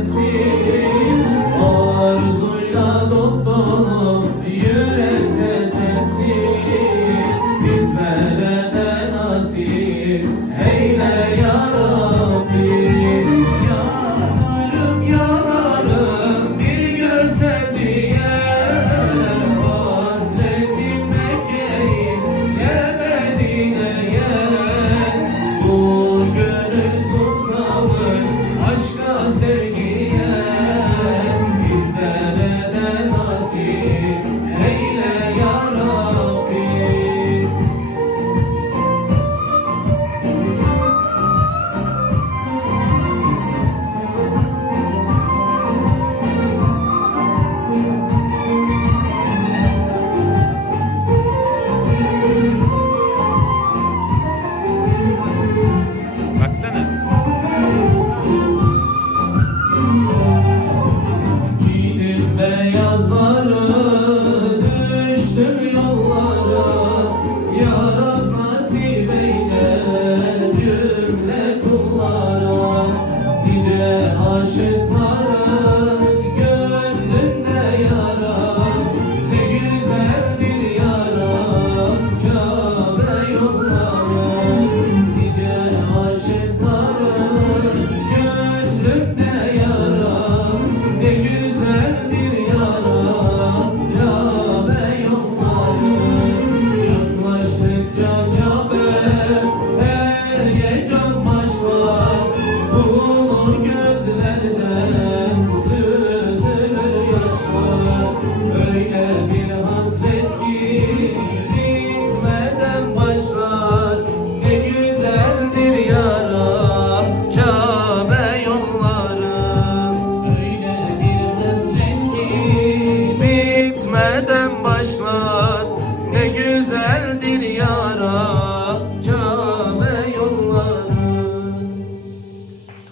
sensin, arzuyla dolu yürekte sensin. Bizlere de nasip eyle ya Rabbi. Yanarım yanarım bir görse diye, hasretim Mekke'yi ne Medine'ye. Dur gönül susamış aşka sevgiye, bizlere de nasip eyle ya Rabbi. Baksana. Giydim beyazları, düştüm yollara. Ya Rab nasip eyle cümle kullara. Nice aşıkların gönlünde yara, ne güzeldir yara Kabe yolları. Nice aşıkların gönlünde yara, ne güzeldir yara Kabe yolları. Yaklaştıkça Kabe heyecan başlar, bulur gözlerden süzülür yaşlar. Öyle bir hasret ki bitmeden başlar, ne güzeldir yara Kabe yolları. Öyle bir hasret ki bitmeden başlar,